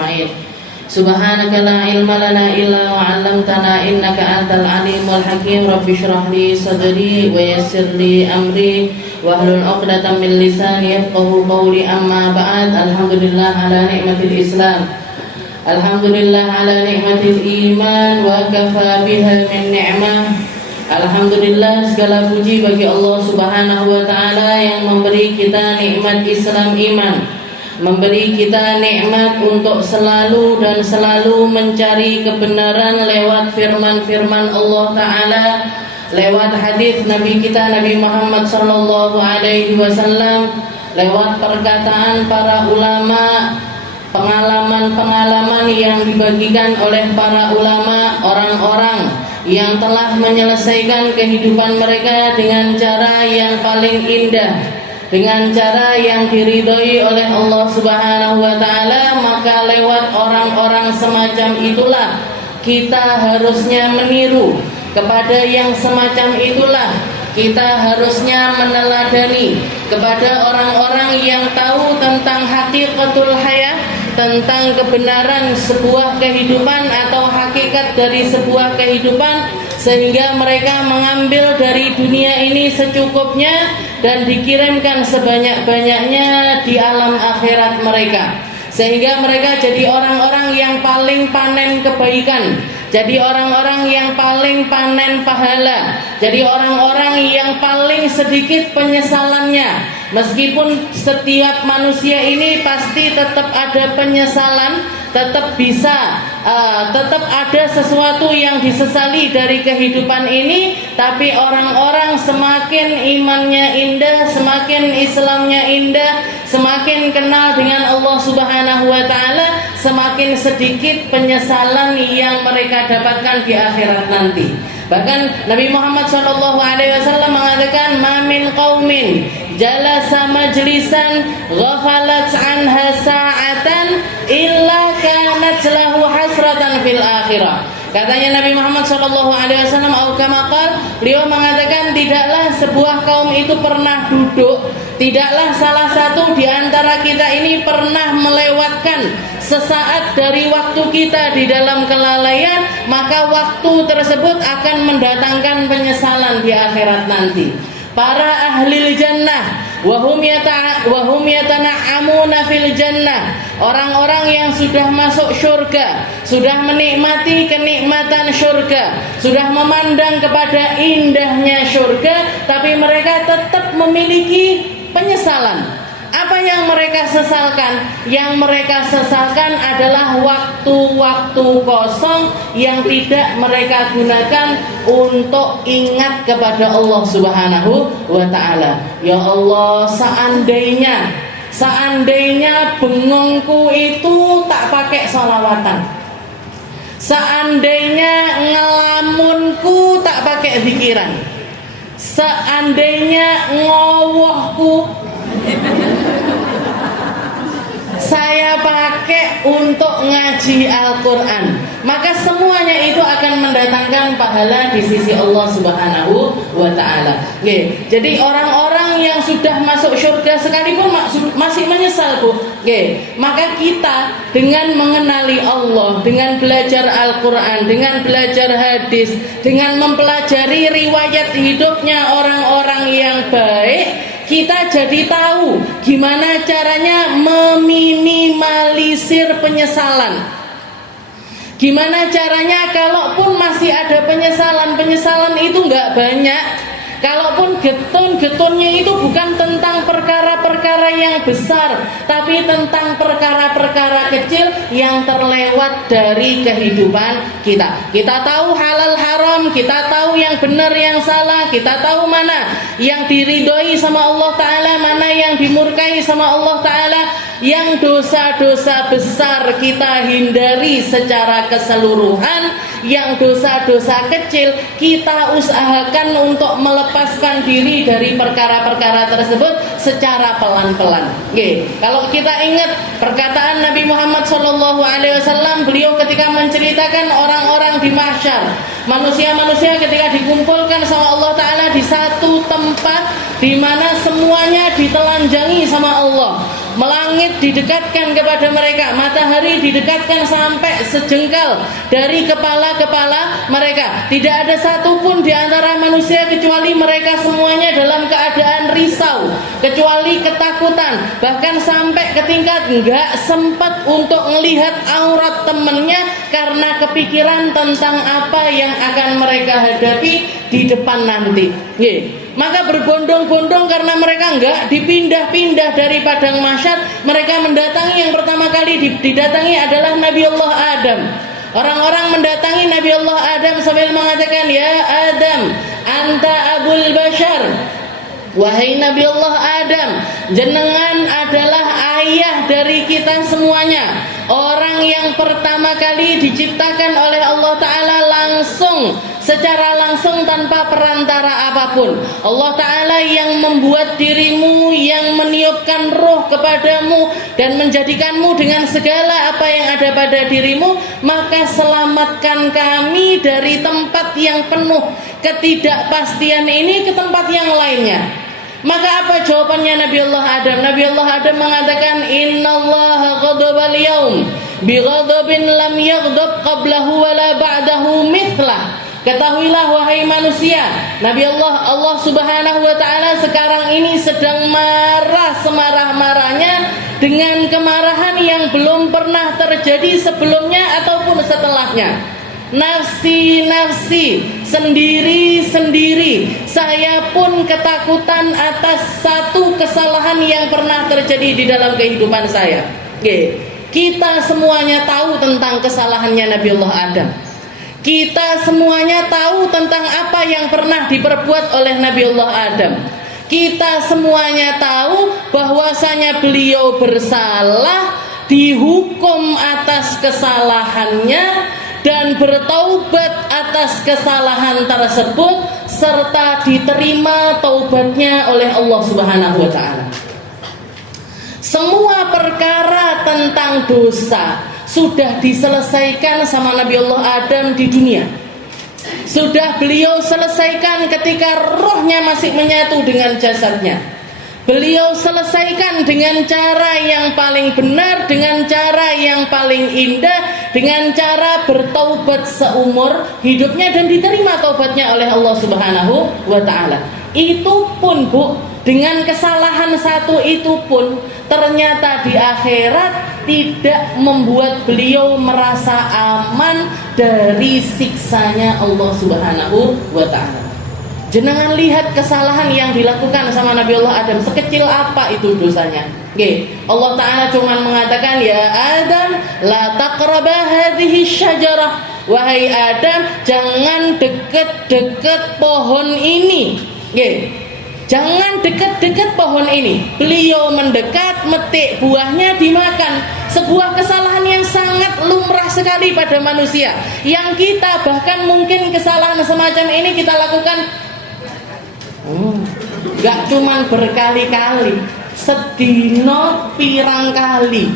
أجمعين. سبحانك لا علم لنا إلا ما علمتنا إنك أنت العليم الحكيم. رب اشرح لي صدري ويسر لي أمري واحلل عقدة من لساني يفقهوا قولي. أما بعد. الحمد لله على نعمة الإسلام. Alhamdulillah ala nikmatil iman wa kafa biha min ni'mah. Alhamdulillah, segala puji bagi Allah Subhanahu wa taala yang memberi kita nikmat Islam iman, memberi kita nikmat untuk selalu dan selalu mencari kebenaran lewat firman-firman Allah taala, lewat hadis Nabi kita Nabi Muhammad sallallahu alaihi wasallam, lewat perkataan para ulama, pengalaman-pengalaman yang dibagikan oleh para ulama, orang-orang yang telah menyelesaikan kehidupan mereka dengan cara yang paling indah, dengan cara yang diridhoi oleh Allah Subhanahu wa taala. Maka lewat orang-orang semacam itulah kita harusnya meniru. Kepada yang semacam itulah kita harusnya meneladani. Kepada orang-orang yang tahu tentang hakikatul hayat, tentang kebenaran sebuah kehidupan atau hakikat dari sebuah kehidupan, sehingga mereka mengambil dari dunia ini secukupnya dan dikirimkan sebanyak-banyaknya di alam akhirat mereka, sehingga mereka jadi orang-orang yang paling panen kebaikan, jadi orang-orang yang paling panen pahala, jadi orang-orang yang paling sedikit penyesalannya. Meskipun setiap manusia ini pasti tetap ada penyesalan, tetap ada sesuatu yang disesali dari kehidupan ini, tapi orang-orang semakin imannya indah, semakin Islamnya indah, semakin kenal dengan Allah Subhanahu wa taala, semakin sedikit penyesalan yang mereka dapatkan di akhirat nanti. Bahkan Nabi Muhammad SAW mengatakan, "Ma min qaumin jalasa majlisan ghafalat anha sa'atan illa kanat lahu hasratan fil akhirah." Katanya Nabi Muhammad SAW, beliau mengatakan, tidaklah sebuah kaum itu pernah duduk, tidaklah salah satu di antara kita ini pernah melewatkan sesaat dari waktu kita di dalam kelalaian, maka waktu tersebut akan mendatangkan penyesalan di akhirat nanti. Para ahli jannah wahum yatana'amuna fil jannah, orang-orang yang sudah masuk syurga, sudah menikmati kenikmatan syurga, sudah memandang kepada indahnya syurga, tapi mereka tetap memiliki penyesalan. Apa yang mereka sesalkan? Yang mereka sesalkan adalah waktu-waktu kosong yang tidak mereka gunakan untuk ingat kepada Allah Subhanahu wa ta'ala. Ya Allah, seandainya bengongku itu tak pakai sholawatan, seandainya ngelamunku tak pakai zikiran, seandainya ngowohku saya pakai untuk ngaji Al-Quran, maka semuanya itu akan mendatangkan pahala di sisi Allah Subhanahu wa ta'ala. Jadi orang-orang yang sudah masuk surga sekalipun masih menyesal, Bu. Maka kita dengan mengenali Allah, dengan belajar Al-Quran, dengan belajar hadis, dengan mempelajari riwayat hidupnya orang-orang yang baik, kita jadi tahu gimana caranya meminimalisir penyesalan. Gimana caranya kalaupun masih ada penyesalan itu enggak banyak. Kalaupun getun-getunnya itu bukan tentang perkara-perkara yang besar, tapi tentang perkara-perkara kecil yang terlewat dari kehidupan kita. Kita tahu halal haram, kita tahu yang benar yang salah, kita tahu mana yang diridhoi sama Allah Ta'ala, mana yang dimurkai sama Allah Ta'ala. Yang dosa-dosa besar kita hindari secara keseluruhan, yang dosa-dosa kecil kita usahakan untuk melepaskan diri dari perkara-perkara tersebut secara pelan-pelan. Kalau kita ingat perkataan Nabi Muhammad SAW, beliau ketika menceritakan orang-orang di mahsyar, manusia-manusia ketika dikumpulkan sama Allah Ta'ala di satu tempat di mana semuanya ditelanjangi sama Allah. Melangit didekatkan kepada mereka, matahari didekatkan sampai sejengkal dari kepala-kepala mereka. Tidak ada satupun di antara manusia kecuali mereka semuanya dalam keadaan risau, kecuali ketakutan, bahkan sampai ke tingkat nggak sempat untuk melihat aurat temannya karena kepikiran tentang apa yang akan mereka hadapi di depan nanti. Maka berbondong-bondong karena mereka enggak dipindah-pindah dari padang mahsyar, mereka mendatangi, yang pertama kali didatangi adalah Nabi Allah Adam. Orang-orang mendatangi Nabi Allah Adam sambil mengatakan, "Ya Adam, anta abul bashar." Wahai Nabi Allah Adam, jenengan adalah ayah dari kita semuanya, orang yang pertama kali diciptakan oleh Allah Ta'ala langsung, secara langsung tanpa perantara apapun. Allah Ta'ala yang membuat dirimu, yang meniupkan roh kepadamu dan menjadikanmu dengan segala apa yang ada pada dirimu. Maka selamatkan kami dari tempat yang penuh ketidakpastian ini ke tempat yang lainnya. Maka apa jawabannya Nabi Allah Adam? Nabi Allah Adam mengatakan, "Innallaha ghadaba al-yawm bi ghadabin lam yaghdab qablahu wa la ba'dahu mithlah." Ketahuilah wahai manusia, Allah Subhanahu wa taala sekarang ini sedang marah semarah-marahnya dengan kemarahan yang belum pernah terjadi sebelumnya ataupun setelahnya. Nafsi, sendiri, saya pun ketakutan atas satu kesalahan yang pernah terjadi di dalam kehidupan saya. Kita semuanya tahu tentang kesalahannya Nabi Allah Adam. Kita semuanya tahu tentang apa yang pernah diperbuat oleh Nabi Allah Adam. Kita semuanya tahu bahwasanya beliau bersalah, dihukum atas kesalahannya dan bertaubat atas kesalahan tersebut, serta diterima taubatnya oleh Allah Subhanahu wa taala. Semua perkara tentang dosa sudah diselesaikan sama Nabi Allah Adam di dunia. Sudah beliau selesaikan ketika rohnya masih menyatu dengan jasadnya. Beliau selesaikan dengan cara yang paling benar, dengan cara yang paling indah, dengan cara bertaubat seumur hidupnya dan diterima taubatnya oleh Allah Subhanahu wa taala. Itu pun, Bu, dengan kesalahan satu itu pun ternyata di akhirat tidak membuat beliau merasa aman dari siksanya Allah Subhanahu wa taala. Jenengan lihat kesalahan yang dilakukan sama Nabi Allah Adam, sekecil apa itu dosanya. Allah Ta'ala cuma mengatakan, "Ya Adam, la taqraba hadhihi syajarah." Wahai Adam, jangan deket-deket pohon ini. Jangan deket-deket pohon ini. Beliau mendekat, metik buahnya, dimakan. Sebuah kesalahan yang sangat lumrah sekali pada manusia, yang kita bahkan mungkin kesalahan semacam ini kita lakukan gak cuman berkali-kali, sedino pirang kali.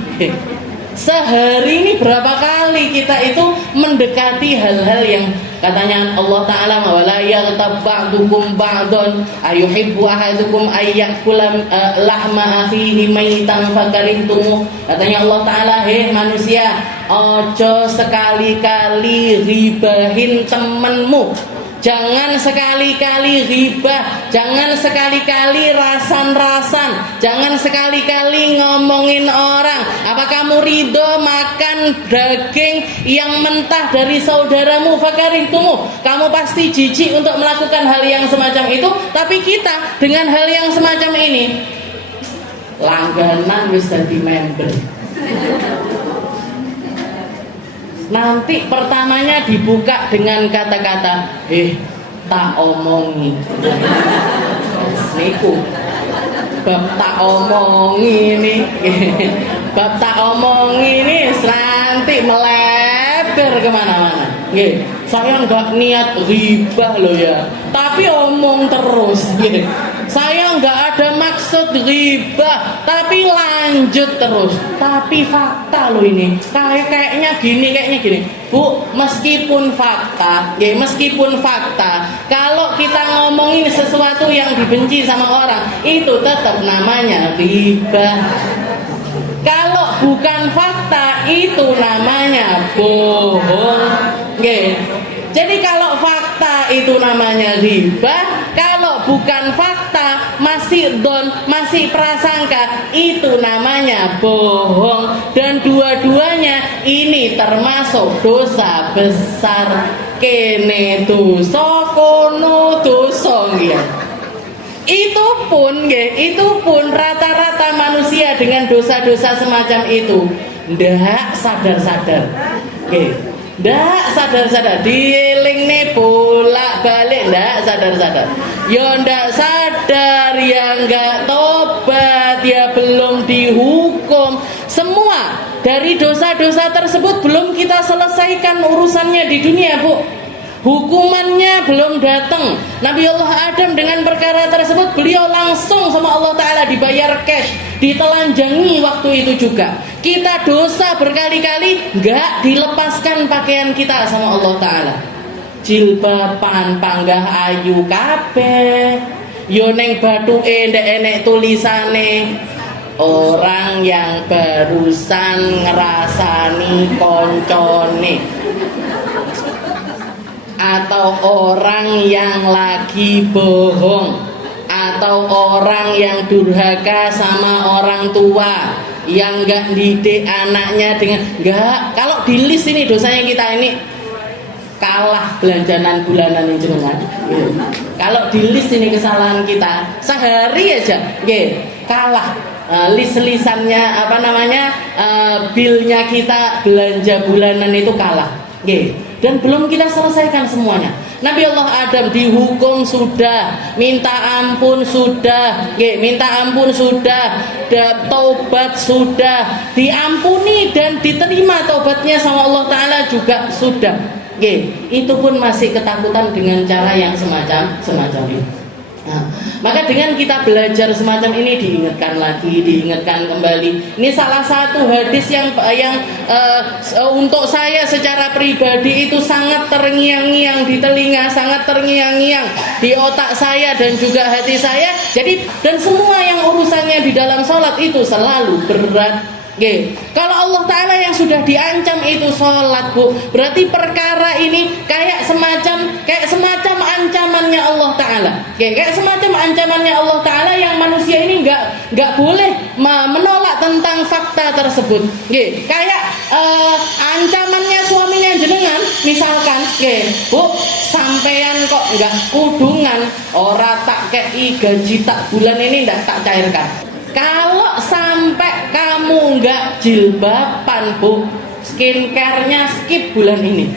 Sehari ini berapa kali kita itu mendekati hal-hal yang katanya Allah Ta'ala, "Wala yaghtab ba'dukum ba'dun ayuhibbu ahadukum ayyakula lahma akhihi maitan fakarihtum." Katanya Allah Ta'ala, "Hei manusia, ojo sekali-kali ribahin temenmu. Jangan sekali-kali ghibah, jangan sekali-kali rasan-rasan, jangan sekali-kali ngomongin orang. Apa kamu ridho makan daging yang mentah dari saudaramu? Fakarihtumu." Kamu pasti jijik untuk melakukan hal yang semacam itu. Tapi kita dengan hal yang semacam ini langganan wis dadi member. Nanti pertamanya dibuka dengan kata-kata, tak omongi. Niku bab tak omongi ini, bab tak omongi ini nanti melebar kemana-mana. Saya nggak niat ghibah loh ya, tapi omong terus. Saya nggak ada maksud ghibah, tapi lanjut terus. Tapi fakta loh ini, kayaknya gini. Bu, meskipun fakta, kalau kita ngomongin sesuatu yang dibenci sama orang, itu tetap namanya ghibah. bukan fakta itu namanya bohong. Nggih. Jadi kalau fakta itu namanya riba, kalau bukan fakta masih don, masih prasangka, itu namanya bohong. Dan dua-duanya ini termasuk dosa besar. Kene dosa kono dosa nggih. Itu pun rata-rata manusia dengan dosa-dosa semacam itu ndak sadar-sadar. Nggih. Ndak sadar-sadar, dielingne bolak-balik ndak sadar-sadar. Ya ndak sadar, ya enggak tobat, ya belum dihukum. Semua dari dosa-dosa tersebut belum kita selesaikan urusannya di dunia, Bu. Hukumannya belum datang. Nabi Allah Adam dengan perkara tersebut beliau langsung sama Allah Ta'ala dibayar cash, ditelanjangi waktu itu juga. Kita dosa berkali-kali gak dilepaskan pakaian kita sama Allah Ta'ala. Jilbaban panggah ayu kabeh, yo neng batuke ndek enek tulisane orang yang barusan ngerasani koncone, atau orang yang lagi bohong, atau orang yang durhaka sama orang tua, yang gak didik anaknya dengan kalau di list ini dosanya kita ini kalah belanjanan bulanan yang jenengan. Kalau di list ini kesalahan kita sehari aja kalah. List-lisannya bilnya kita belanja bulanan itu kalah. Dan belum kita selesaikan semuanya. Nabi Allah Adam dihukum sudah, minta ampun sudah, taubat sudah, diampuni dan diterima taubatnya sama Allah Ta'ala juga sudah. Itu pun masih ketakutan dengan cara yang semacam itu. Nah, maka dengan kita belajar semacam ini diingatkan kembali. Ini salah satu hadis yang untuk saya secara pribadi itu sangat terngiang-ngiang di telinga, sangat terngiang-ngiang di otak saya dan juga hati saya. Jadi dan semua yang urusannya di dalam sholat itu selalu berat. Kalau Allah Ta'ala yang sudah diancam itu sholat, Bu, berarti perkara ini kayak semacam ancamannya Allah Ta'ala. Kayak semacam ancamannya Allah Ta'ala yang manusia ini nggak boleh menolak tentang fakta tersebut. Kayak ancamannya suaminya jenengan, misalkan, Bu, sampean kok nggak kudungan, ora tak kei gaji tak bulan ini ndak tak cairkan. Kalau sampai kamu nggak jilbaban, Bu, skincare-nya skip bulan ini.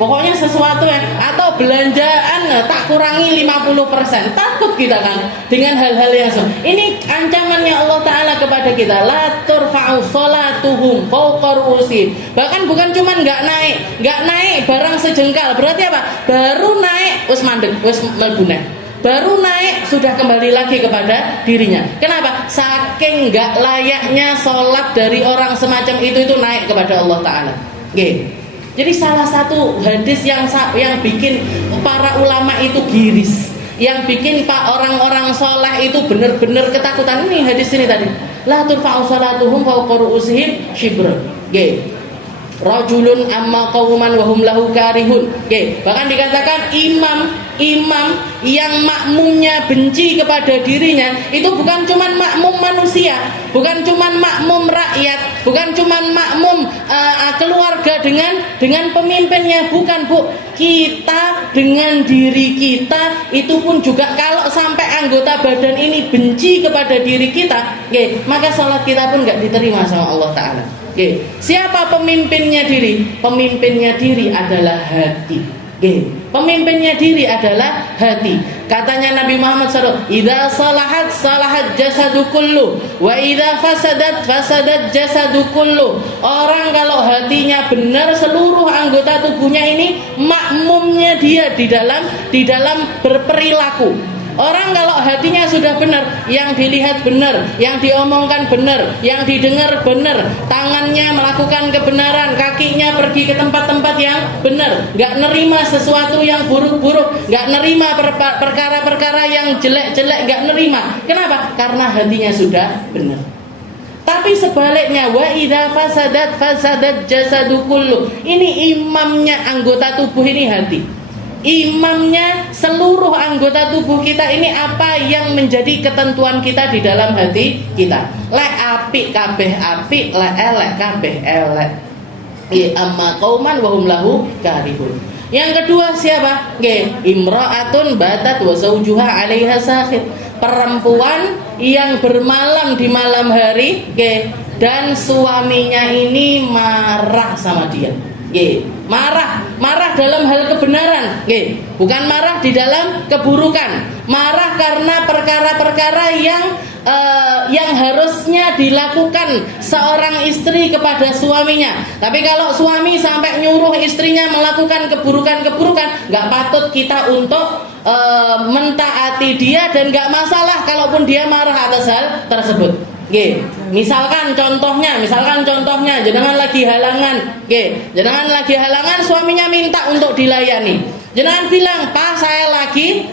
Pokoknya sesuatu atau belanjaan tak kurangi 50%. Takut kita kan dengan hal-hal yang ini ancamannya Allah Ta'ala kepada kita. La turfa'u sholatuhum fawqa ru'usihim. Bahkan bukan cuma nggak naik barang sejengkal. Berarti apa? Baru naik wis mandek, wis mlebune. Baru naik sudah kembali lagi kepada dirinya. Kenapa? Saking gak layaknya sholat dari orang semacam itu naik kepada Allah Ta'ala. Jadi salah satu hadis yang bikin para ulama itu giris, yang bikin orang-orang soleh itu benar-benar ketakutan, ini hadis ini tadi. La turfa'u sholatuhum fawqa ru'usihim shibr. Rajulun amma qauman wa hum lahu karihun. Bahkan dikatakan imam yang makmumnya benci kepada dirinya itu bukan cuma makmum manusia, bukan cuma makmum rakyat, bukan cuma makmum keluarga dengan pemimpinnya, bukan, Bu. Kita dengan diri kita itu pun juga kalau sampai anggota badan ini benci kepada diri kita, maka sholat kita pun gak diterima sama Allah Ta'ala. Siapa pemimpinnya diri? Pemimpinnya diri adalah hati. Pemimpinnya diri adalah hati. Katanya Nabi Muhammad SAW, idza salahat jasadu kullu, wa idza fasadat jasadu kullu. Orang kalau hatinya benar, seluruh anggota tubuhnya ini makmumnya dia di dalam berperilaku. Orang kalau hatinya sudah benar, yang dilihat benar, yang diomongkan benar, yang didengar benar, tangannya melakukan kebenaran, kakinya pergi ke tempat-tempat yang benar, gak nerima sesuatu yang buruk-buruk, gak nerima perkara-perkara yang jelek-jelek, gak nerima. Kenapa? Karena hatinya sudah benar. Tapi sebaliknya, wa idza fasadat jasadu kullu. Ini imamnya anggota tubuh ini hati. Imamnya seluruh anggota tubuh kita ini apa yang menjadi ketentuan kita di dalam hati kita. Lek apik kabeh apik, lek elek kabeh elek. Amma qauman wa hum lahu karihun. Yang kedua siapa? Imra'atun batat wa zawjuha 'alaiha sakhit. Perempuan yang bermalam di malam hari, dan suaminya ini marah sama dia. Marah dalam hal kebenaran, bukan marah di dalam keburukan. Marah karena perkara-perkara yang harusnya dilakukan seorang istri kepada suaminya. Tapi kalau suami sampai nyuruh istrinya melakukan keburukan-keburukan, nggak patut kita untuk mentaati dia, dan nggak masalah kalaupun dia marah atas hal tersebut. Misalkan contohnya, jenengan lagi halangan, suaminya minta untuk dilayani. Jenengan bilang, "Pak, saya lagi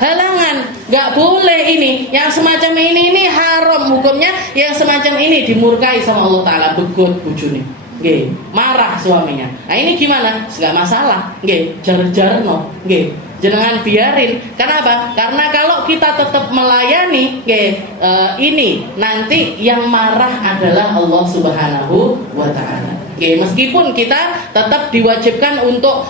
halangan." Nggak boleh ini. Yang semacam ini haram hukumnya. Yang semacam ini dimurkai sama Allah Ta'ala. Begot bujuni. Marah suaminya. Nah ini gimana? Nggak masalah. Jar-jarno. Jangan biarin. Kenapa? Karena kalau kita tetap melayani, ini nanti yang marah adalah Allah Subhanahu wa Ta'ala. Meskipun kita tetap diwajibkan untuk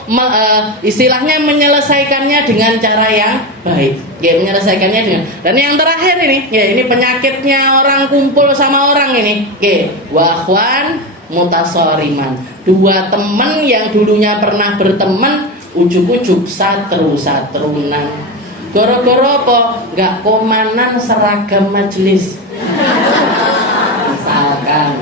istilahnya menyelesaikannya dengan cara yang baik. Menyelesaikannya dengan. Dan yang terakhir ini penyakitnya orang kumpul sama orang ini. Wa akhwan mutasariman. Dua teman yang dulunya pernah berteman, ujuk-ujuk satru-satrunan. Goro-goro apa? Gak komanan seragam majelis.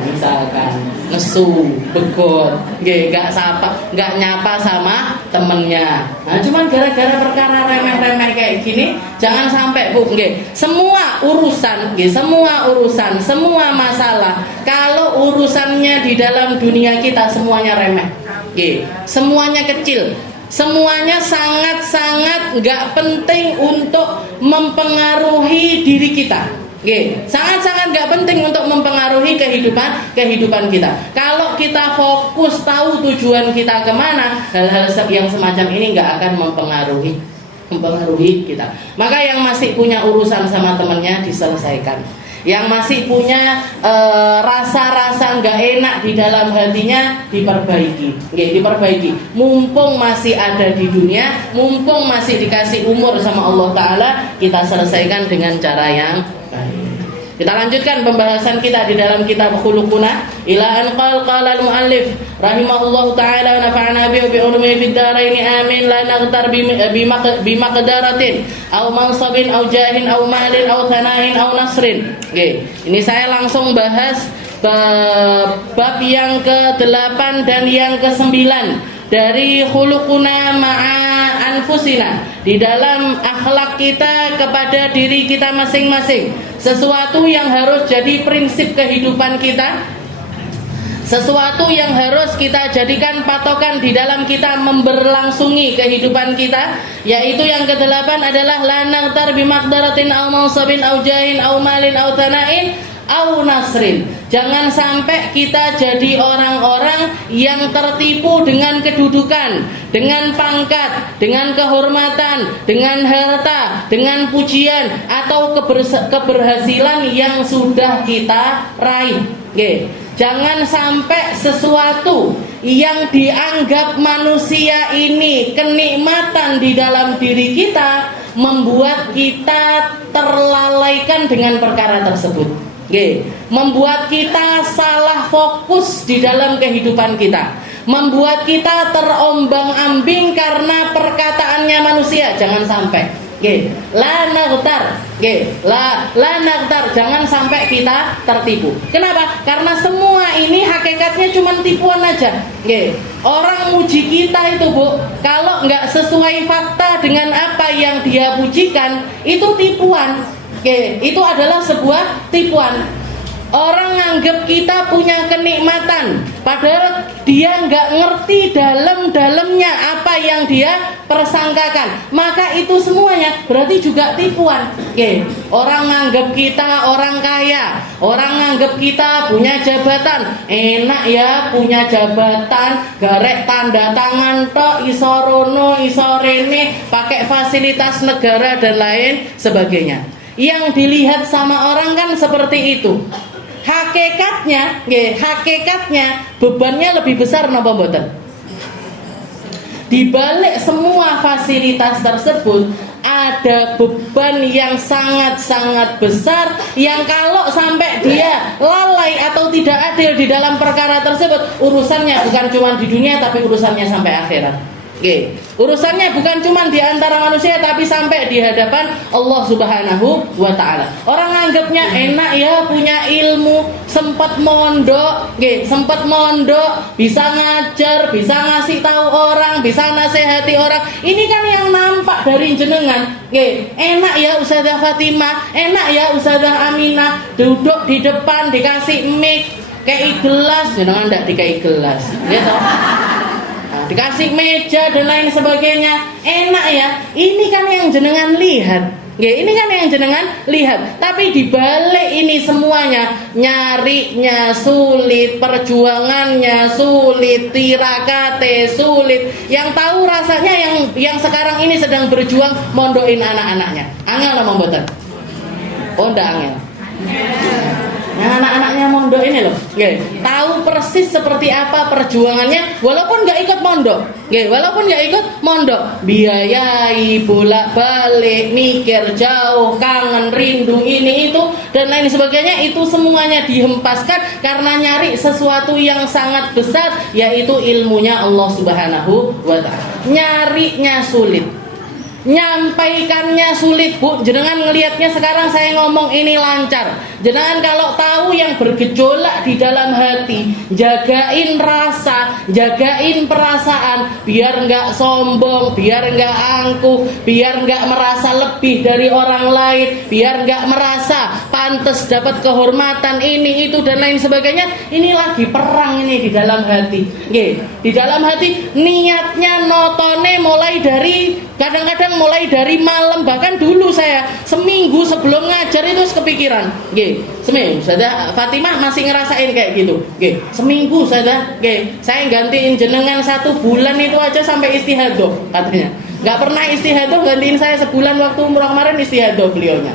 Misalkan nesu, begot, gak nyapa sama temennya. Nah, cuman gara-gara perkara remeh-remeh kayak gini, jangan sampai Bu. Semua urusan, semua masalah, kalau urusannya di dalam dunia kita semuanya remeh, semuanya kecil. Semuanya sangat-sangat gak penting untuk mempengaruhi diri kita. Sangat-sangat gak penting untuk mempengaruhi kehidupan kita. Kalau kita fokus tahu tujuan kita kemana, hal-hal yang semacam ini gak akan mempengaruhi kita. Maka yang masih punya urusan sama temennya diselesaikan. Yang masih punya rasa-rasa nggak enak di dalam hatinya diperbaiki. Mumpung masih ada di dunia, mumpung masih dikasih umur sama Allah Ta'ala, kita selesaikan dengan cara yang baik. Kita lanjutkan pembahasan kita di dalam kitab Khuluquna ila an qala al-muallif rahimahullahu ta'ala wa nafa'ana bi ulumi fid dharain amin. La naghtar bi maqdaratin aw mansabin aw jahin aw malin aw thana'in aw nasrin. Ini saya langsung bahas bab yang ke-8 dan yang ke-9 dari Khuluquna ma'a anfusina, di dalam akhlak kita kepada diri kita masing-masing. Sesuatu yang harus jadi prinsip kehidupan kita, sesuatu yang harus kita jadikan patokan di dalam kita memberlangsungi kehidupan kita, yaitu yang ke-8 adalah la naghtar bi maqdaratin aw mansabin aw jahin aw malin aw thana'in aw nasrin. Jangan sampai kita jadi orang-orang yang tertipu dengan kedudukan, dengan pangkat, dengan kehormatan, dengan harta, dengan pujian atau keberhasilan yang sudah kita raih. Jangan sampai sesuatu yang dianggap manusia ini kenikmatan di dalam diri kita membuat kita terlalaikan dengan perkara tersebut. Membuat kita salah fokus di dalam kehidupan kita, membuat kita terombang-ambing karena perkataannya manusia. Jangan sampai la naghtar, jangan sampai kita tertipu. Kenapa? Karena semua ini hakikatnya cuma tipuan aja. Orang muji kita itu Bu, kalau nggak sesuai fakta dengan apa yang dia pujikan, itu tipuan. Itu adalah sebuah tipuan. Orang nganggep kita punya kenikmatan, padahal dia nggak ngerti dalam-dalamnya apa apa yang dia persangkakan. Maka itu semuanya berarti juga tipuan. Orang nganggap kita orang kaya, orang nganggap kita punya jabatan. Enak ya punya jabatan, garek tanda tangan tok, isorono, isorene, pakai fasilitas negara dan lain sebagainya. Yang dilihat sama orang kan seperti itu. Hakikatnya bebannya lebih besar napa mboten? Di balik semua fasilitas tersebut ada beban yang sangat-sangat besar, yang kalau sampai dia lalai atau tidak adil di dalam perkara tersebut, urusannya bukan cuma di dunia tapi urusannya sampai akhirat. Urusannya bukan cuma di antara manusia tapi sampai di hadapan Allah Subhanahu wa taala. Orang nganggapnya enak ya punya ilmu, sempat mondok, bisa ngajar, bisa ngasih tahu orang, bisa nasihati orang. Ini kan yang nampak dari jenengan. Enak ya Ustazah Fatimah, enak ya Ustazah Aminah duduk di depan dikasih mic, kayak gelas, jenengan ndak dikai gelas. Gitu. Dikasih meja dan lain sebagainya, enak ya. Ini kan yang jenengan lihat. Ini kan yang jenengan lihat. Tapi dibalik ini semuanya, nyarinya sulit, perjuangannya sulit, tirakate sulit. Yang tahu rasanya yang sekarang ini sedang berjuang mondokin anak-anaknya. Angel apa mboten? Oh ndak angel. Nah, anak-anaknya mondok ini loh, tahu persis seperti apa perjuangannya, walaupun nggak ikut mondok, biayai, bolak-balik, mikir jauh, kangen, rindu ini itu dan lain sebagainya, itu semuanya dihempaskan karena nyari sesuatu yang sangat besar, yaitu ilmunya Allah Subhanahu wa taala. Nyarinya sulit, nyampaikannya sulit, Bu. Jenengan ngelihatnya sekarang saya ngomong ini lancar. Jenengan kalau tahu yang bergejolak di dalam hati, jagain rasa, jagain perasaan, biar nggak sombong, biar nggak angkuh, biar nggak merasa lebih dari orang lain, biar nggak merasa pantas dapat kehormatan ini itu dan lain sebagainya. Ini lagi perang ini di dalam hati. Di dalam hati niatnya notone mulai dari kadang-kadang mulai dari malam, bahkan dulu saya seminggu sebelum ngajar itu kepikiran. Seminggu Ustazah Fatimah masih ngerasain kayak gitu. Seminggu saya gantiin jenengan 1 bulan itu aja sampai istihadah katanya. Gak pernah istihadah, gantiin saya sebulan waktu umrah kemarin istihadah beliaunya.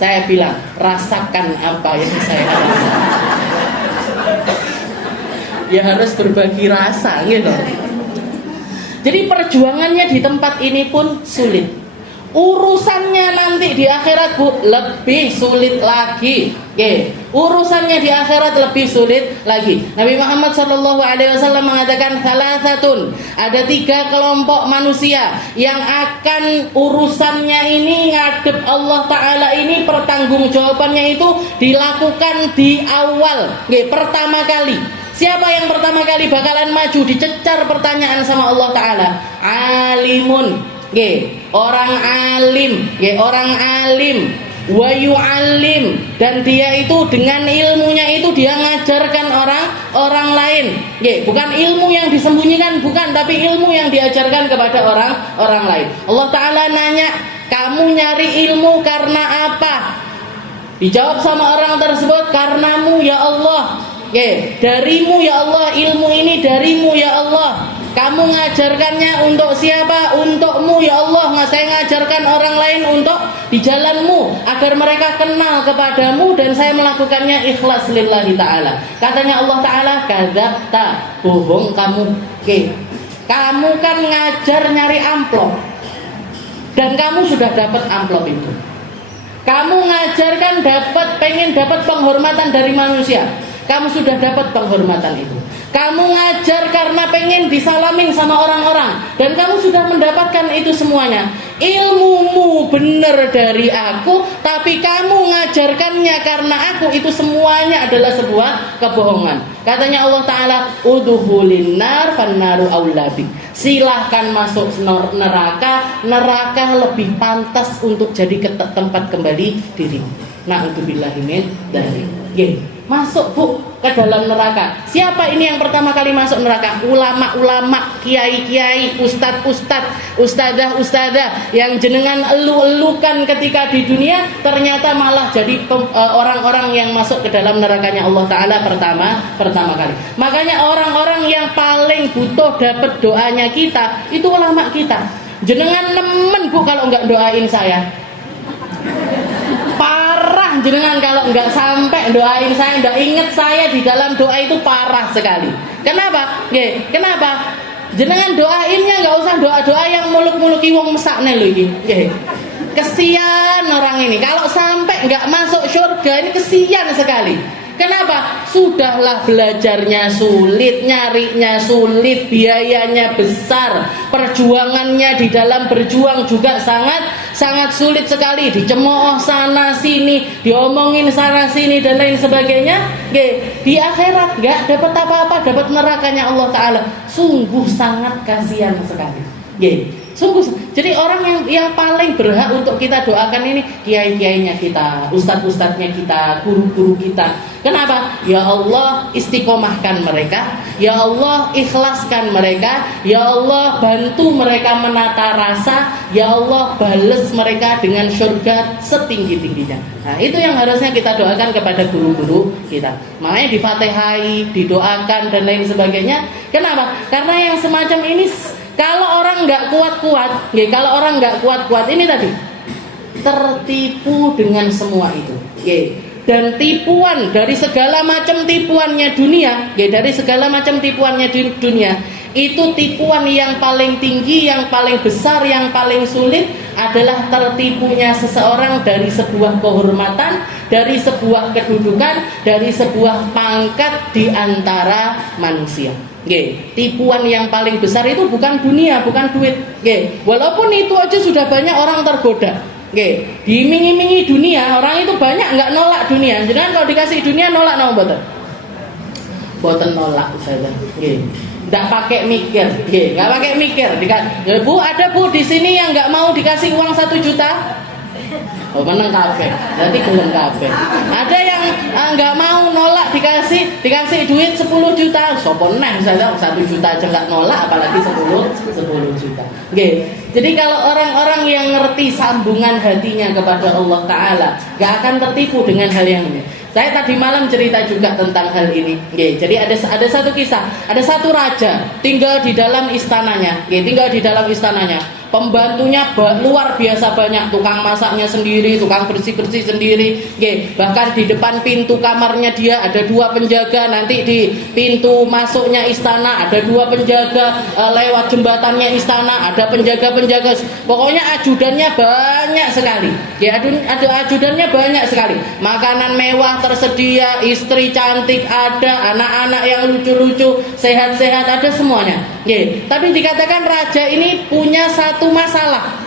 Saya bilang rasakan apa yang saya rasakan. Ya harus berbagi rasa gitu. Jadi perjuangannya di tempat ini pun sulit. Urusannya nanti di akhirat, Bu, lebih sulit lagi. Urusannya di akhirat lebih sulit lagi. Nabi Muhammad SAW mengatakan salasatun, ada 3 kelompok manusia yang akan urusannya ini ngadep Allah Ta'ala ini, pertanggungjawabannya itu dilakukan di awal, pertama kali. Siapa yang pertama kali bakalan maju dicecar pertanyaan sama Allah Ta'ala? Alimun, orang alim, wa yu'allim, dan dia itu dengan ilmunya itu dia ngajarkan orang lain. Bukan ilmu yang disembunyikan, bukan, tapi ilmu yang diajarkan kepada orang lain. Allah Ta'ala nanya, kamu nyari ilmu karena apa? Dijawab sama orang tersebut, karenamu ya Allah. Darimu ya Allah, ilmu ini darimu ya Allah. Kamu ngajarkannya untuk siapa? Untukmu ya Allah. Saya ngajarkan orang lain untuk di jalanmu, agar mereka kenal kepadamu, dan saya melakukannya ikhlas lillahi ta'ala. Katanya Allah Ta'ala, kadzabta, bohong kamu. Kamu kan ngajar nyari amplop, dan kamu sudah dapat amplop itu. Kamu ngajarkan pengen dapat penghormatan dari manusia, kamu sudah dapat penghormatan itu. Kamu ngajar karena pengen disalamin sama orang-orang, dan kamu sudah mendapatkan itu semuanya. Ilmumu benar dari aku, tapi kamu ngajarkannya karena aku, itu semuanya adalah sebuah kebohongan. Katanya Allah Ta'ala, udhulin nar fannaru aulabik. Silahkan masuk neraka, neraka lebih pantas untuk jadi tempat kembali dirimu. Na'udzubillahi min dzalik. masuk Bu ke dalam neraka. Siapa ini yang pertama kali masuk neraka? Ulama-ulama, kiai-kiai, ustad-ustad, ustadzah-ustadzah yang jenengan elu-elukan ketika di dunia, ternyata malah jadi orang-orang yang masuk ke dalam nerakanya Allah Ta'ala pertama kali. Makanya orang-orang yang paling butuh dapat doanya kita itu ulama kita. Jenengan nemen Bu kalau nggak doain saya. Parah jenengan kalau nggak sampai doain saya, nggak inget saya di dalam doa itu parah sekali. Kenapa? Kenapa? Jenengan doainnya nggak usah doa-doa yang muluk-muluki wong mesakne lho iki. Kesian orang ini kalau sampai nggak masuk surga, ini kesian sekali. Kenapa? Sudahlah belajarnya sulit, nyarinya sulit, biayanya besar, perjuangannya di dalam berjuang juga sangat sulit sekali, dicemooh sana sini, diomongin sana sini dan lain sebagainya. Di akhirat nggak dapat apa-apa, dapat nerakanya Allah Ta'ala. Sungguh sangat kasihan sekali. Sungguh. Jadi orang yang paling berhak untuk kita doakan ini kiai-kiainya kita, ustadz-ustadznya kita, guru-guru kita. Kenapa? Ya Allah istiqomahkan mereka, ya Allah ikhlaskan mereka, ya Allah bantu mereka menata rasa, ya Allah bales mereka dengan surga setinggi-tingginya. Nah itu yang harusnya kita doakan kepada guru-guru kita. Makanya difatihai, didoakan dan lain sebagainya. Kenapa? Karena yang semacam ini kalau orang nggak kuat-kuat, kalau orang nggak kuat-kuat ini tadi tertipu dengan semua itu, dan tipuan dari segala macam tipuannya dunia, dari segala macam tipuannya di dunia itu tipuan yang paling tinggi, yang paling besar, yang paling sulit adalah tertipunya seseorang dari sebuah kehormatan, dari sebuah kedudukan, dari sebuah pangkat di antara manusia. Tipuan yang paling besar itu bukan dunia, bukan duit. Walaupun itu aja sudah banyak orang tergoda. Diiming-imingi dunia, orang itu banyak nggak nolak dunia. Jangan kalau dikasih dunia nolak boten nolak saja. Nggak pakai mikir, nggak pakai mikir. Bu ada Bu di sini yang nggak mau dikasih uang 1 juta. Oh menang kafe, berarti gelem kafe. Ada yang nggak mau nolak dikasih duit 10 juta. Sopo neh misalnya 1 juta aja nggak nolak, apalagi 10 juta. Jadi kalau orang-orang yang ngerti sambungan hatinya kepada Allah Ta'ala nggak akan tertipu dengan hal yang ini. Saya tadi malam cerita juga tentang hal ini. Jadi ada satu kisah, ada satu raja tinggal di dalam istananya. Pembantunya luar biasa banyak, tukang masaknya sendiri, tukang bersih-bersih sendiri. Bahkan di depan pintu kamarnya dia ada 2 penjaga, nanti di pintu masuknya istana ada 2 penjaga, lewat jembatannya istana ada penjaga-penjaga. Pokoknya ajudannya banyak sekali. Ada ajudannya banyak sekali. Makanan mewah tersedia, istri cantik ada, anak-anak yang lucu-lucu, sehat-sehat ada semuanya. Tapi dikatakan raja ini punya satu masalah.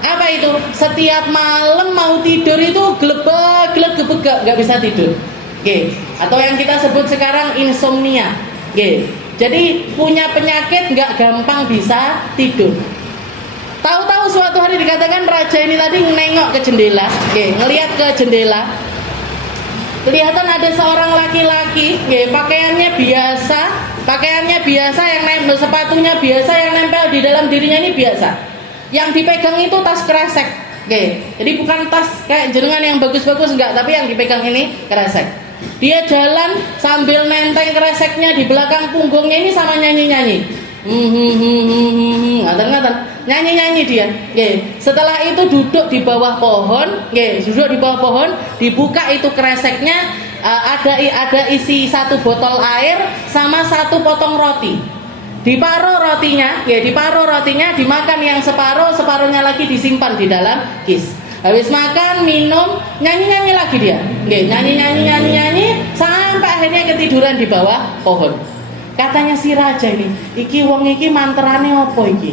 Apa itu? Setiap malam mau tidur itu gelebeg-gelebeg, nggak bisa tidur. Atau yang kita sebut sekarang insomnia. Jadi punya penyakit nggak gampang bisa tidur. Tahu-tahu suatu hari dikatakan raja ini tadi nengok ke jendela, ngelihat ke jendela. Kelihatan ada seorang laki-laki, pakaiannya biasa, yang nempel sepatunya biasa, yang nempel di dalam dirinya ini biasa. Yang dipegang itu tas kresek, jadi bukan tas kayak jenengan yang bagus-bagus enggak, tapi yang dipegang ini kresek. Dia jalan sambil nenteng kreseknya di belakang punggungnya ini sama nyanyi-nyanyi. Ngaten-ngaten, nyanyi-nyanyi dia. Setelah itu duduk di bawah pohon, dibuka itu kreseknya, ada isi 1 botol air sama 1 potong roti. Diparuh rotinya, dimakan yang separuhnya lagi disimpan di dalam kis. Habis makan, minum, nyanyi-nyanyi lagi dia. Nyanyi sampai akhirnya ketiduran di bawah pohon. Katanya si raja ini, iki wong iki manterane opo iki?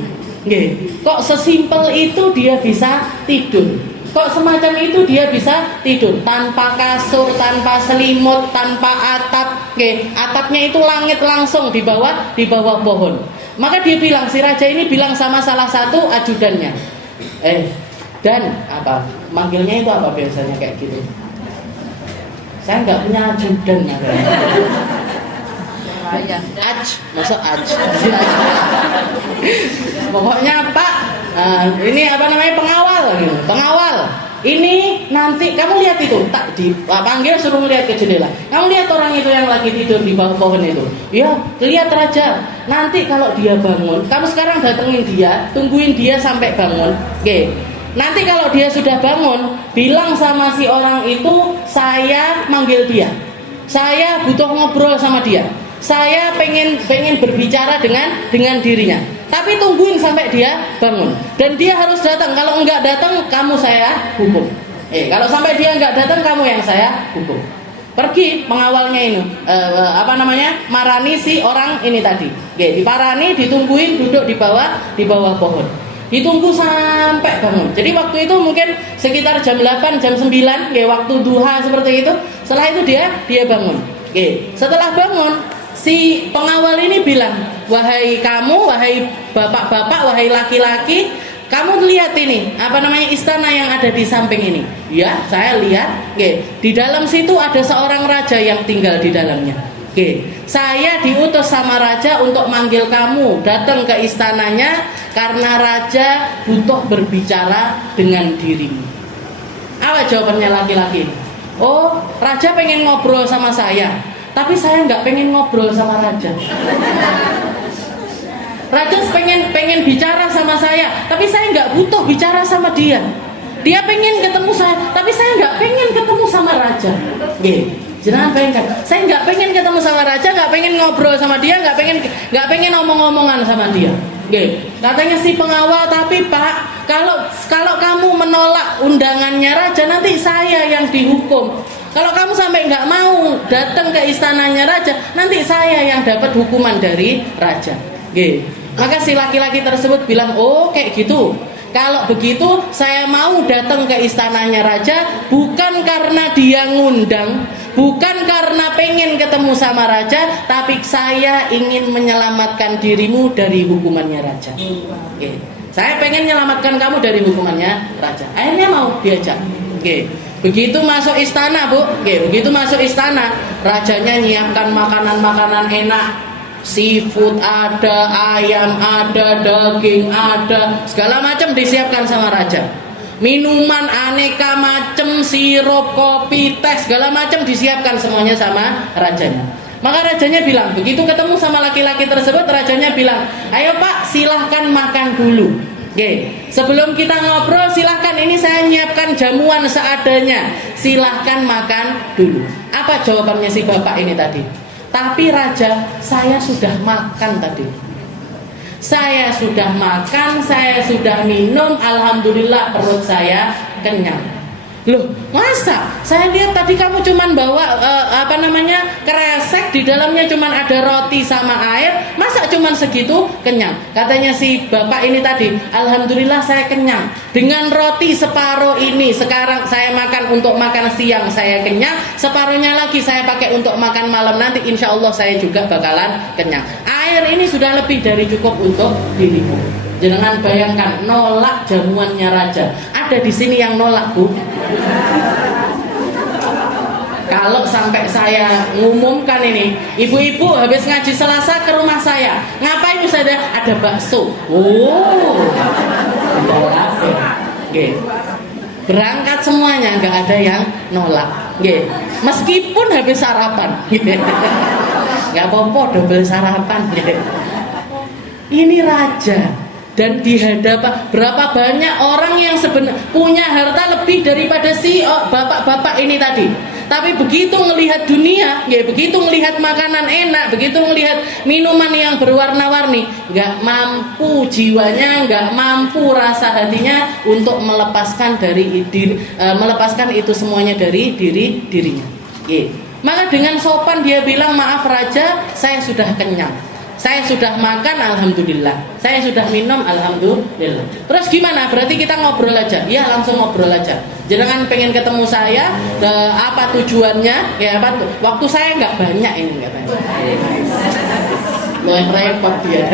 Kok sesimpel itu dia bisa tidur? Kok semacam itu dia bisa tidur tanpa kasur, tanpa selimut, tanpa atap? Atapnya itu langit langsung di bawah pohon. Maka dia bilang, si raja ini bilang sama salah satu ajudannya, dan apa? Manggilnya itu apa biasanya kayak gitu? Saya nggak punya ajudan ya. Masa pokoknya Pak, ini apa namanya, pengawal gitu. Pengawal. Ini nanti kamu lihat itu, tak dipanggil suruh lihat ke jendela. Kamu lihat orang itu yang lagi tidur di bawah pohon itu. Ya, lihat Raja. Nanti kalau dia bangun, kamu sekarang datengin dia, tungguin dia sampai bangun. Oke. Nanti kalau dia sudah bangun, bilang sama si orang itu, saya manggil dia. Saya butuh ngobrol sama dia. Saya pengen berbicara dengan dirinya. Tapi tungguin sampai dia bangun. Dan dia harus datang. Kalau enggak datang, kamu saya hukum. Kalau sampai dia enggak datang, kamu yang saya hukum. Pergi pengawalnya ini, marani si orang ini tadi. Diparani, ditungguin duduk di bawah pohon. Ditunggu sampai bangun. Jadi waktu itu mungkin sekitar jam 8, jam 9, waktu duha seperti itu. Setelah itu dia bangun. Setelah bangun, si pengawal ini bilang, wahai kamu, wahai bapak-bapak, wahai laki-laki, kamu lihat ini, istana yang ada di samping ini. Ya, saya lihat. Di dalam situ ada seorang raja yang tinggal di dalamnya. Saya diutus sama raja untuk manggil kamu datang ke istananya karena raja butuh berbicara dengan dirimu. Apa jawabannya laki-laki? Oh, raja pengen ngobrol sama saya, tapi saya nggak pengen ngobrol sama raja. Raja pengen bicara sama saya, tapi saya nggak butuh bicara sama dia. Dia pengen ketemu saya, tapi saya nggak pengen ketemu sama raja. Jangan pengen. Saya nggak pengen ketemu sama raja, nggak pengen ngobrol sama dia, nggak pengen omong-omongan sama dia. Katanya si pengawal, tapi Pak, kalau kamu menolak undangannya raja, nanti saya yang dihukum. Kalau kamu sampai nggak mau datang ke istananya raja, nanti saya yang dapat hukuman dari raja. Maka si laki-laki tersebut bilang, oh kayak gitu. Kalau begitu saya mau datang ke istananya raja bukan karena dia ngundang, bukan karena pengen ketemu sama raja, tapi saya ingin menyelamatkan dirimu dari hukumannya raja. Saya pengen menyelamatkan kamu dari hukumannya raja. Akhirnya mau diajak. Begitu masuk istana, Bu. Begitu masuk istana, rajanya nyiapkan makanan-makanan enak. Seafood ada, ayam ada, daging ada, segala macam disiapkan sama raja. Minuman aneka macam, sirup, kopi, teh, segala macam disiapkan semuanya sama rajanya. Maka rajanya bilang, begitu ketemu sama laki-laki tersebut, rajanya bilang, ayo Pak, silahkan makan dulu. Sebelum kita ngobrol, silahkan, ini saya nyiapkan jamuan seadanya, silahkan makan dulu. Apa jawabannya si bapak ini tadi? Tapi raja, saya sudah makan tadi. Saya sudah makan, saya sudah minum, alhamdulillah perut saya kenyang. Loh, masa? Saya lihat tadi kamu cuman bawa kresek, di dalamnya cuman ada roti sama air, masa cuman segitu kenyang? Katanya si bapak ini tadi, alhamdulillah saya kenyang. Dengan roti separuh ini sekarang saya makan untuk makan siang, saya kenyang. Separuhnya lagi saya pakai untuk makan malam, nanti insya Allah saya juga bakalan kenyang. Air ini sudah lebih dari cukup untuk dirimu. Jangan bayangkan nolak jamuannya raja. Ada di sini yang nolak, Bu. Kalau sampai saya ngumumkan ini, ibu-ibu habis ngaji Selasa ke rumah saya, ngapain Ustazah? Ada bakso. Oh, berangkat semuanya, nggak ada yang nolak. Meskipun habis sarapan, nggak apa-apa, double sarapan. Ini raja. Dan di hadapan berapa banyak orang yang sebenarnya punya harta lebih daripada si bapak-bapak ini tadi. Tapi begitu melihat dunia, begitu melihat makanan enak, begitu melihat minuman yang berwarna-warni, nggak mampu jiwanya, nggak mampu rasa hatinya untuk melepaskan melepaskan itu semuanya dari dirinya. Maka dengan sopan dia bilang, maaf raja, saya sudah kenyang. Saya sudah makan, alhamdulillah. Saya sudah minum, alhamdulillah. Terus gimana? Berarti kita ngobrol aja. Ya, langsung ngobrol aja. Jangan pengen ketemu saya. Apa tujuannya? Waktu saya nggak banyak ini katanya. Lebih repot dia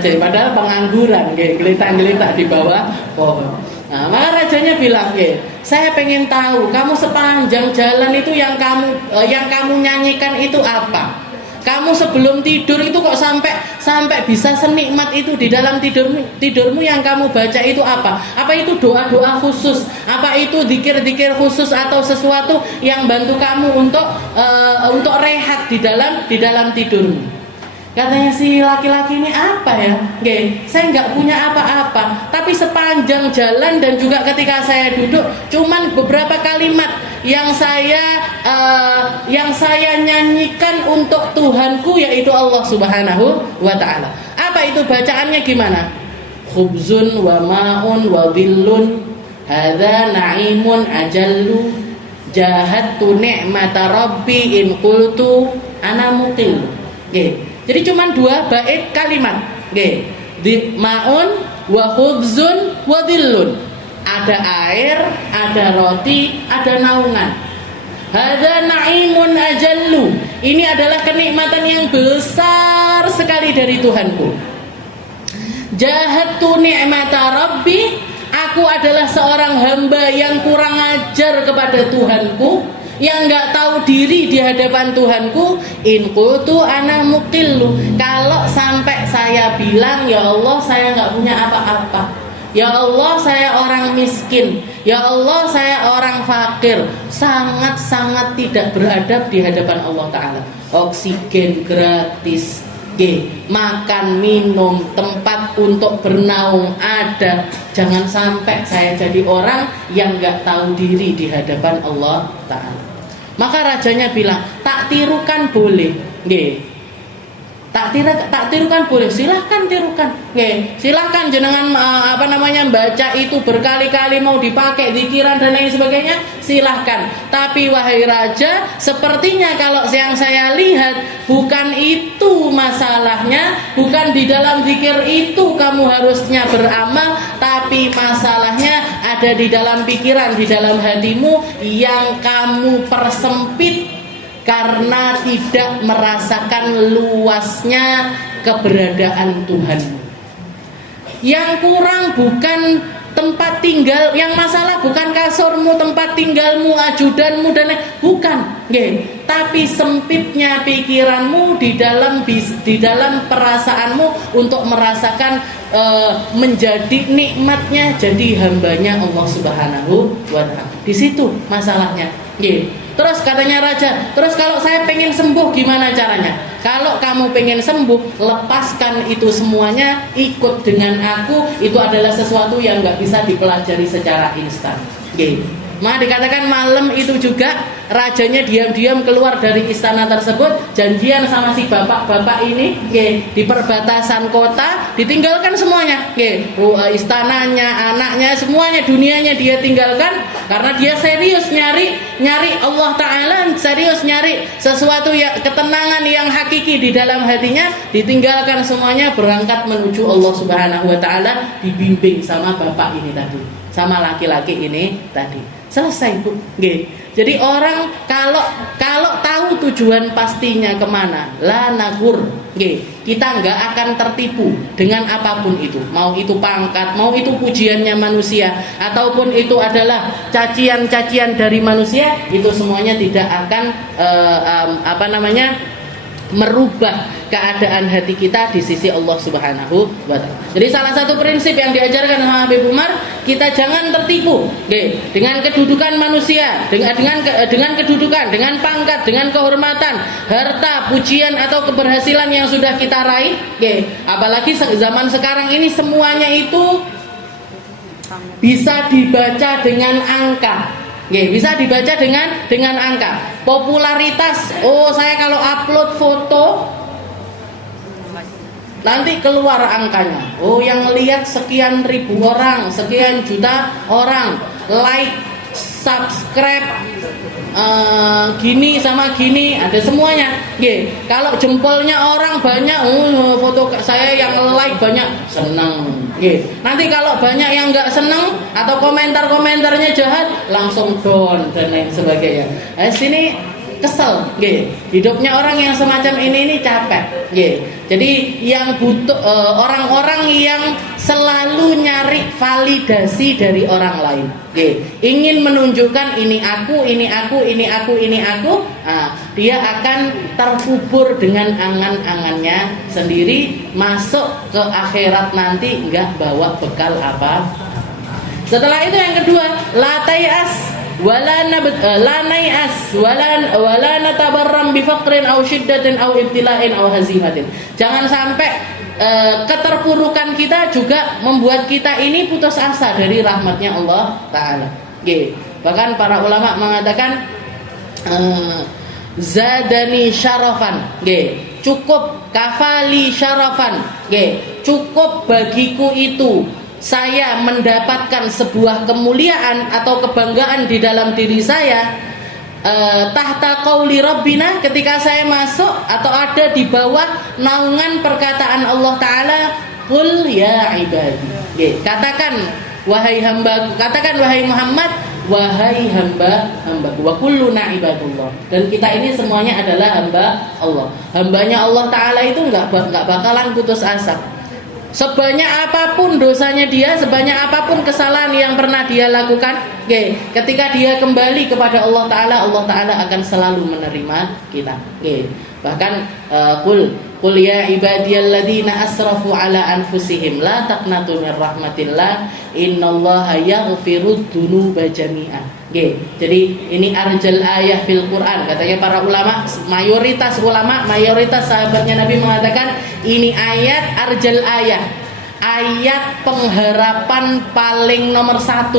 daripada pengangguran, gelitak-gelitak di bawah pohon. Nah, maka rajanya bilang, saya pengen tahu kamu sepanjang jalan itu yang kamu nyanyikan itu apa? Kamu sebelum tidur itu kok sampai bisa senikmat itu di dalam tidurmu yang kamu baca itu apa? Apa itu doa-doa khusus? Apa itu zikir-zikir khusus atau sesuatu yang bantu kamu untuk rehat di dalam tidurmu? Katanya si laki-laki ini apa ya? Saya nggak punya apa-apa. Tapi sepanjang jalan dan juga ketika saya duduk, cuman beberapa kalimat yang saya nyanyikan untuk Tuhanku, yaitu Allah Subhanahu wa Ta'ala. Apa itu bacaannya gimana? Khubzun wa ma'un wa dhillun hadza na'imun ajallu jahattu ni'mata rabbi in qultu ana muqil. Jadi cuma 2 bait kalimat. Ma'un wa khubzun wa dhillun. Ada air, ada roti, ada naungan. Hadza na'imun ajallu. Ini adalah kenikmatan yang besar sekali dari Tuhanku. Jahattu ni'mata rabbi. Aku adalah seorang hamba yang kurang ajar kepada Tuhanku, yang nggak tahu diri di hadapan Tuhanku. In qultu ana muqillu. Kalau sampai saya bilang, ya Allah saya nggak punya apa-apa, ya Allah saya orang miskin, ya Allah saya orang fakir, sangat-sangat tidak beradab di hadapan Allah Ta'ala. Oksigen gratis, makan minum, tempat untuk bernaung ada. Jangan sampai saya jadi orang yang nggak tahu diri di hadapan Allah Ta'ala. Maka rajanya bilang, tak tirukan boleh, tak tirukan boleh, silahkan tirukan, silahkan jenengan baca itu berkali-kali, mau dipakai zikiran dan lain sebagainya, silahkan. Tapi wahai raja, sepertinya kalau yang saya lihat bukan itu masalahnya, bukan di dalam zikir itu kamu harusnya beramal, tapi masalahnya ada di dalam pikiran, di dalam hatimu yang kamu persempit karena tidak merasakan luasnya keberadaan Tuhanmu. Yang kurang bukan tempat tinggal, yang masalah bukan kasurmu, tempat tinggalmu, ajudanmu dan bukan, tapi sempitnya pikiranmu di dalam perasaanmu untuk merasakan menjadi nikmatnya, jadi hambanya Allah Subhanahu wa Ta'ala. Di situ masalahnya. Terus katanya raja, terus kalau saya pengen sembuh gimana caranya? Kalau kamu pengen sembuh, lepaskan itu semuanya, ikut dengan aku. Itu adalah sesuatu yang gak bisa dipelajari secara instan. Maka dikatakan malam itu juga rajanya diam-diam keluar dari istana tersebut, janjian sama si bapak-bapak ini, di perbatasan kota, ditinggalkan semuanya, istananya, anaknya, semuanya, dunianya dia tinggalkan karena dia serius nyari Allah Ta'ala, serius nyari sesuatu yang ketenangan yang hakiki di dalam hatinya. Ditinggalkan semuanya, berangkat menuju Allah Subhanahu wa Ta'ala, dibimbing sama bapak ini tadi, sama laki-laki ini tadi. Selesai, Bu. Jadi orang kalau tahu tujuan pastinya kemana, la nagur, kita nggak akan tertipu dengan apapun itu. Mau itu pangkat, mau itu pujiannya manusia, ataupun itu adalah cacian-cacian dari manusia, itu semuanya tidak akan merubah keadaan hati kita di sisi Allah Subhanahu wa Ta'ala. Jadi salah satu prinsip yang diajarkan sama Habib Umar, kita jangan tertipu dengan kedudukan manusia, dengan kedudukan, dengan pangkat, dengan kehormatan, harta, pujian atau keberhasilan yang sudah kita raih. Apalagi zaman sekarang ini semuanya itu bisa dibaca dengan angka. Bisa dibaca dengan angka. Popularitas, saya kalau upload foto nanti keluar angkanya. Yang lihat sekian ribu orang, sekian juta orang, like, subscribe, gini sama gini, ada semuanya. Kalau jempolnya orang banyak, foto saya yang like banyak, senang. Nanti kalau banyak yang nggak senang atau komentarnya jahat, langsung down dan lain sebagainya. Sini kesel. Hidupnya orang yang semacam ini capek. Jadi yang butuh orang-orang yang selalu nyari validasi dari orang lain. Ingin menunjukkan ini aku, ini aku, ini aku, ini aku. Dia akan terkubur dengan angan-angannya sendiri, masuk ke akhirat nanti nggak bawa bekal apa. Setelah itu yang kedua, la tayas wala nai'as wala natabarram bi faqrin aw shiddatin aw ibtila'in aw hazimatin. Jangan sampai keterpurukan kita juga membuat kita ini putus asa dari rahmatnya Allah Ta'ala. Bahkan para ulama mengatakan zadani syarafan, cukup kafali syarafan, cukup bagiku itu saya mendapatkan sebuah kemuliaan atau kebanggaan di dalam diri saya, tahta qauli rabbina, ketika saya masuk atau ada di bawah naungan perkataan Allah Ta'ala, qul ya ibadi. Katakan wahai hambaku, katakan wahai Muhammad, wahai hamba-hambaku, wa kulluna ibadullah. Dan kita ini semuanya adalah hamba Allah. Hambanya Allah Ta'ala itu enggak bakalan putus asa. Sebanyak apapun dosanya dia, sebanyak apapun kesalahan yang pernah dia lakukan, ketika dia kembali kepada Allah Ta'ala akan selalu menerima kita. Bahkan qul ya ibadiyalladzina asrafu ala anfusihim la taqnatu mir rahmatillah innallaha yaghfirud dzunuba jami'an. Jadi ini arjal ayah fil Quran, katanya para ulama, mayoritas sahabatnya Nabi mengatakan ini ayat arjal ayah, ayat pengharapan paling nomor 1.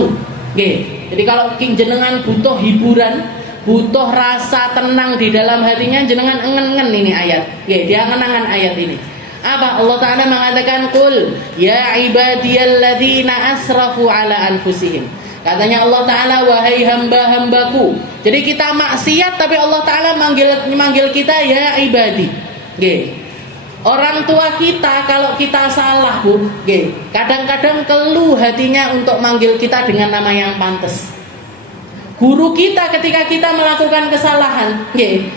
Jadi kalau jenengan butuh hiburan, butuh rasa tenang di dalam hatinya, jenengan engen-engen ini ayat. Dia ngenangan ayat ini. Apa? Allah Ta'ala mengatakan qul ya ibadiyalladzina asrafu ala anfusihim. Katanya Allah Ta'ala, wahai hamba-hambaku. Jadi kita maksiat tapi Allah Ta'ala manggil kita ya ibadi. Orang tua kita kalau kita salah, Bu, kadang-kadang keluh hatinya untuk manggil kita dengan nama yang pantas. Guru kita ketika kita melakukan kesalahan,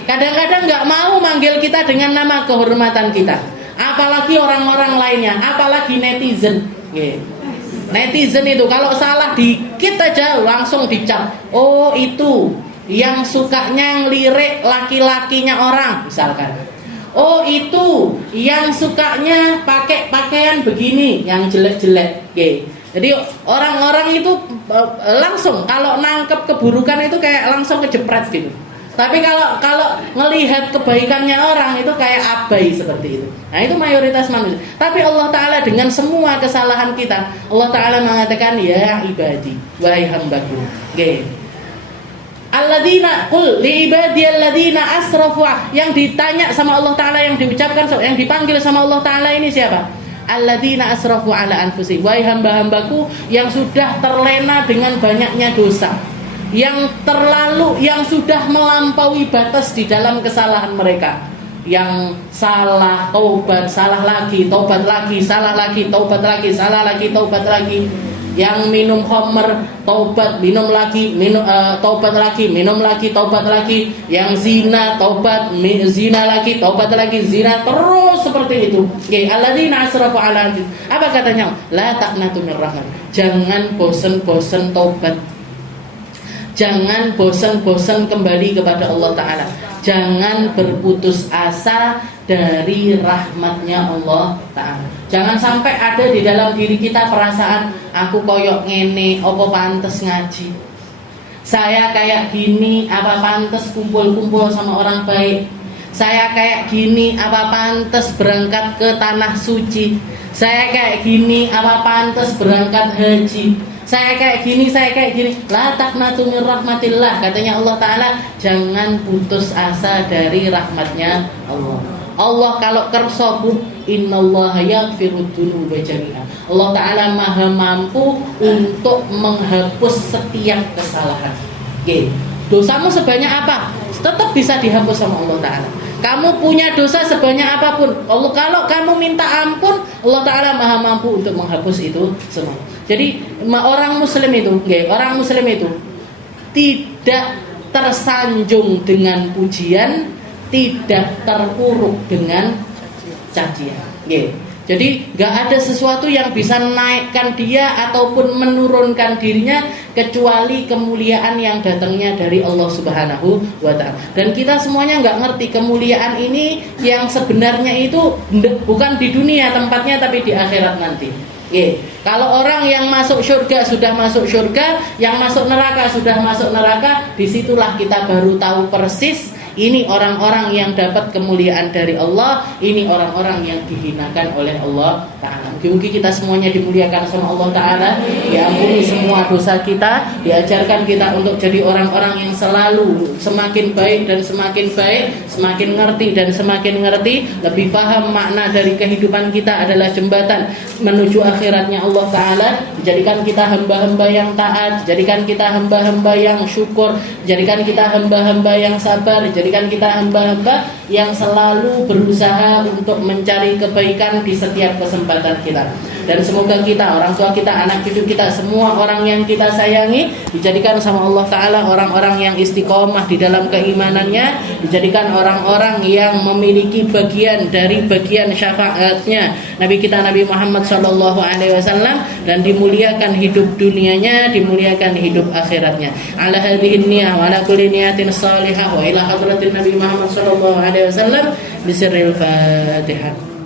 kadang-kadang nggak mau manggil kita dengan nama kehormatan kita. Apalagi orang-orang lainnya, apalagi netizen. Netizen itu kalau salah dikit aja langsung dicap. Oh, itu yang sukanya ngelirik laki-lakinya orang misalkan. Oh, itu yang sukanya pakai pakaian begini yang jelek-jelek. Jadi orang-orang itu langsung kalau nangkep keburukan itu kayak langsung kejepret gitu. Tapi kalau melihat kebaikannya orang itu kayak abai seperti itu. Nah, itu mayoritas manusia. Tapi Allah Ta'ala dengan semua kesalahan kita, Allah Ta'ala mengatakan ya ibadi, wahai hambaku. Alladzina qul li ibadiyalladzina asrafu, yang ditanya sama Allah Ta'ala, yang diucapkan, yang dipanggil sama Allah Ta'ala ini siapa? Alladzina asrafu ala anfusihim, wahai hamba-hambaku yang sudah terlena dengan banyaknya dosa, yang sudah melampaui batas di dalam kesalahan mereka, yang salah, taubat, salah lagi, taubat lagi, salah lagi, taubat lagi, salah lagi, taubat lagi, yang minum khamr, taubat, minum lagi, taubat lagi, minum lagi, taubat lagi, yang zina, taubat, zina lagi, taubat lagi, zina, terus seperti itu. Alladzina asrafu ala anfusihim. Apa katanya? La taqnatu mir rahmat. Jangan bosan-bosan taubat. Jangan bosan-bosan kembali kepada Allah Ta'ala. Jangan berputus asa dari rahmatnya Allah Ta'ala. Jangan sampai ada di dalam diri kita perasaan aku koyok ngene, apa pantes ngaji, saya kayak gini, apa pantes kumpul-kumpul sama orang baik, saya kayak gini, apa pantes berangkat ke tanah suci, saya kayak gini, apa pantes berangkat haji, saya kayak gini, saya kayak gini. La taqnatu mir rahmatillah, katanya Allah Ta'ala, jangan putus asa dari rahmatnya Allah. Allah kalau kersobu, innallaha yaghfirud dzunuba jami'an. Allah Ta'ala maha mampu untuk menghapus setiap kesalahan. Dosamu sebanyak apa, tetap bisa dihapus sama Allah Ta'ala. Kamu punya dosa sebanyak apapun, Allah, kalau kamu minta ampun, Allah Ta'ala maha mampu untuk menghapus itu semua. Jadi orang muslim itu tidak tersanjung dengan pujian, tidak terpuruk dengan cacian. Jadi nggak ada sesuatu yang bisa naikkan dia ataupun menurunkan dirinya kecuali kemuliaan yang datangnya dari Allah Subhanahu wa Ta'ala. Dan kita semuanya nggak ngerti kemuliaan ini yang sebenarnya itu bukan di dunia tempatnya, tapi di akhirat nanti. Kalau orang yang masuk surga sudah masuk surga, yang masuk neraka sudah masuk neraka, disitulah kita baru tahu persis. Ini orang-orang yang dapat kemuliaan dari Allah, ini orang-orang yang dihinakan oleh Allah Ta'ala. Mungkin kita semuanya dimuliakan sama Allah Ta'ala, diampuni semua dosa kita, diajarkan kita untuk jadi orang-orang yang selalu semakin baik dan semakin baik, semakin ngerti dan semakin ngerti, lebih paham makna dari kehidupan kita adalah jembatan menuju akhiratnya Allah Ta'ala. Dijadikan kita hamba-hamba yang taat, jadikan kita hamba-hamba yang syukur, jadikan kita hamba-hamba yang sabar, jadikan kita hamba-hamba yang selalu berusaha untuk mencari kebaikan di setiap kesempatan kita. Dan semoga kita, orang tua kita, anak cucu kita, semua orang yang kita sayangi dijadikan sama Allah Ta'ala orang-orang yang istiqomah di dalam keimanannya, dijadikan orang-orang yang memiliki bagian dari bagian syafaatnya Nabi kita Nabi Muhammad SAW, dan dimuliakan hidup dunianya, dimuliakan hidup akhiratnya. Ala hadhihi niyah wa ala kulli niyatin salihah wa ila hadratin Nabi Muhammad SAW bisirril Fatihah.